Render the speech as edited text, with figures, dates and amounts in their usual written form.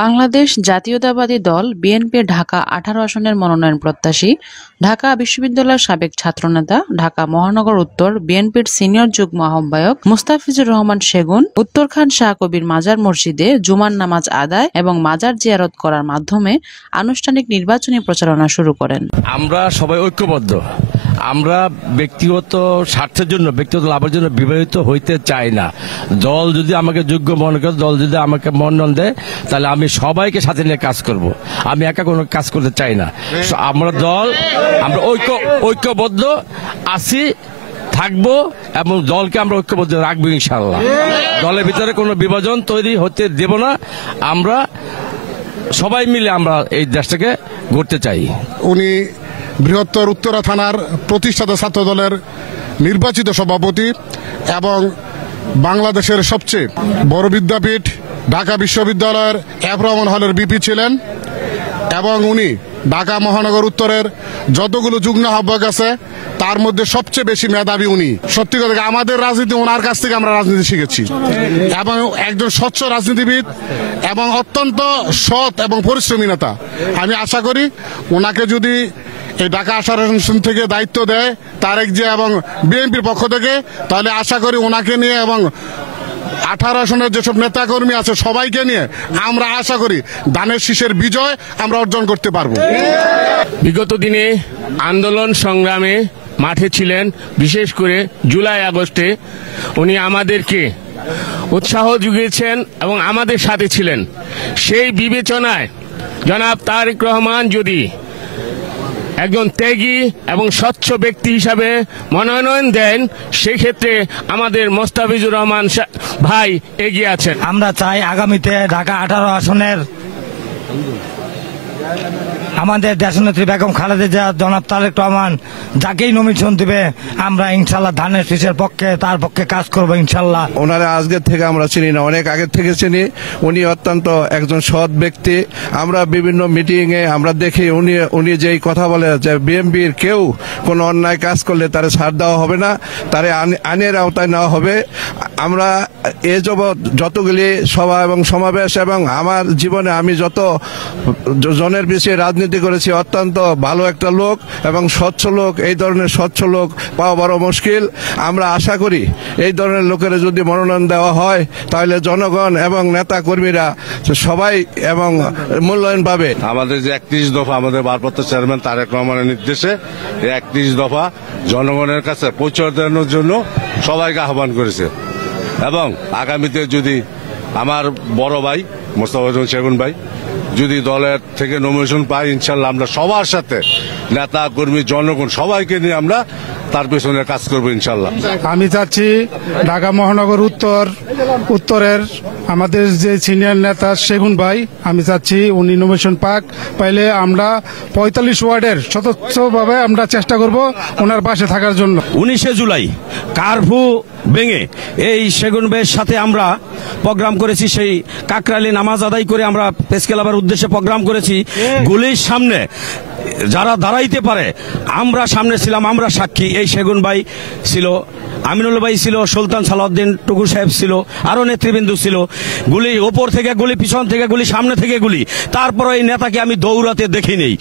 বাংলাদেশ জাতীয়তাবাদী দল বিএনপির ঢাকা ১৮ আসনের মনোনয়ন প্রত্যাশী ঢাকা বিশ্ববিদ্যালয়ের সাবেক ছাত্রনেতা ঢাকা মহানগর উত্তর বিএনপির সিনিয়র যুগ্ম আহ্বায়ক মুস্তাফিজুর রহমান সেগুন উত্তরখান শাহ কবির মাজার মসজিদে জুমার নামাজ আদায় এবং মাজার জিয়ারত করার মাধ্যমে আনুষ্ঠানিক নির্বাচনী প্রচারণা শুরু করেন। আমরা সবাই ঐক্যবদ্ধ। আমরা ব্যক্তিগত স্বার্থের জন্য, ব্যক্তিগত লাভের জন্য বিবাহিত হইতে চাই না। দল যদি আমাকে যোগ্য মনে করে, দল যদি আমাকে মনোনয়ন দেয়, তাহলে আমি সবাইকে সাথে নিয়ে কাজ করব। আমি একা কোনো কাজ করতে চাই না। আমরা আমরা ঐক্যবদ্ধ আছি, থাকবো এবং দলকে আমরা ঐক্যবদ্ধ রাখবো ইনশাআল্লাহ। দলের ভিতরে কোনো বিভাজন তৈরি হতে দেব না। আমরা সবাই মিলে আমরা এই দেশটাকে গড়তে চাই। উনি বৃহত্তর উত্তরা থানার প্রতিষ্ঠাতা ছাত্র দলের নির্বাচিত সভাপতি এবং বাংলাদেশের সবচেয়ে বড় বিদ্যাপীঠ ঢাকা বিশ্ববিদ্যালয়ের এফ রহমান হলের বিপি ছিলেন এবং উনি ঢাকা মহানগর উত্তরের যতগুলো যুগ্ম আহ্বায়ক আছে তার মধ্যে সবচেয়ে বেশি মেধাবী উনি। সত্যি কথা, আমাদের রাজনীতি ওনার কাছ থেকে আমরা রাজনীতি শিখেছি এবং একজন স্বচ্ছ রাজনীতিবিদ এবং অত্যন্ত সৎ এবং পরিশ্রমী নেতা। আমি আশা করি ওনাকে যদি এই ঢাকা 18 আসন থেকে দায়িত্ব দেয় তারেক জিয়া এবং বিএনপির পক্ষ থেকে, তাহলে আশা করি ওনাকে নিয়ে এবং 18 আসনের যেসব নেতাকর্মী আছে সবাইকে নিয়ে আমরা আশা করি ধানের শীষের বিজয় আমরা অর্জন করতে পারবো। বিগত দিনে আন্দোলন সংগ্রামে মাঠে ছিলেন, বিশেষ করে জুলাই আগস্টে উনি আমাদেরকে উৎসাহ জুগিয়েছেন এবং আমাদের সাথে ছিলেন। সেই বিবেচনায় জনাব তারেক রহমান যদি একজন ত্যাগী এবং স্বচ্ছ ব্যক্তি হিসাবে মনোনয়ন দেন, সেক্ষেত্রে আমাদের মোস্তাফিজুর রহমান ভাই এগিয়ে আছেন। আমরা চাই আগামীতে ঢাকা 18 আসনের আমাদের দেশনেত্রী বেগম খালেদা জিয়া, জনাব তারেক রহমান যাকেই নমিনেশন দিবে আমরা ইনশাল্লাহ ধানের শীষের পক্ষে, তার পক্ষে কাজ করবো ইনশাল্লাহ। ওনারা আজকের থেকে আমরা চিনি না, অনেক আগের থেকে চিনি। উনি অত্যন্ত একজন সৎ ব্যক্তি। আমরা বিভিন্ন মিটিং এ আমরা দেখি উনি যেই কথা বলে যে বিএনপির কেউ কোনো অন্যায় কাজ করলে তারে ছাড় দেওয়া হবে না, তারে আইনের আওতায় নেওয়া হবে। আমরা এ যাবৎ যতগুলি সভা এবং সমাবেশ এবং আমার জীবনে আমি যত জনের পিছিয়ে রাজনীতি করেছি, অত্যন্ত ভালো একটা লোক এবং স্বচ্ছ লোক। এই ধরনের স্বচ্ছ লোক পাওয়া বড় মুশকিল। আমরা আশা করি এই ধরনের লোকের যদি মনোনয়ন দেওয়া হয় তাহলে জনগণ এবং নেতা কর্মীরা সবাই এবং মূল্যায়ন পাবে। আমাদের যে 31 দফা আমাদের ভারপ্রাপ্ত চেয়ারম্যান তারেক রহমানের নির্দেশে 31 দফা জনগণের কাছে পৌঁছে দেওয়ার জন্য সবাইকে আহ্বান করেছে এবং আগামীতে যদি আমার বড় ভাই মোস্তাফিজুর সেগুন ভাই যদি দলের থেকে নমিনেশন পাই, ইনশাল্লাহ আমরা সবার সাথে নেতা কর্মী জনগণ সবাইকে নিয়ে আমরা তার পেছনে কাজ করবো ইনশাল্লাহ। আমি চাচ্ছি ঢাকা মহানগর উত্তরের আমাদের যে সিনিয়র নেতা সেগুন ভাই, আমি চাচ্ছি উনি নমিনেশন পাইলে আমরা 45 ওয়ার্ডের সদস্যভাবে আমরা চেষ্টা করব ওনার পাশে থাকার জন্য। 19 জুলাই কারফিউ ভেঙে এই সেগুন ভাইয়ের সাথে আমরা প্রোগ্রাম করেছি। সেই কাকরাইলে নামাজ আদায় করে আমরা প্রেস ক্লাবের উদ্দেশ্যে প্রোগ্রাম করেছি। গুলির সামনে যারা দাঁড়াইতে পারে আমরা সামনে ছিলাম, আমরা সাক্ষী। এই সেগুন ভাই ছিল, আমিনুল ভাই ছিল, সুলতান সালাউদ্দিন টুকু সাহেব ছিল, আরো নেতৃবৃন্দ ছিল। গুলি ওপর থেকে গুলি, পিছন থেকে গুলি, সামনে থেকে গুলি, তারপর এই নেতাকে আমি দৌড়াতে দেখি নেই।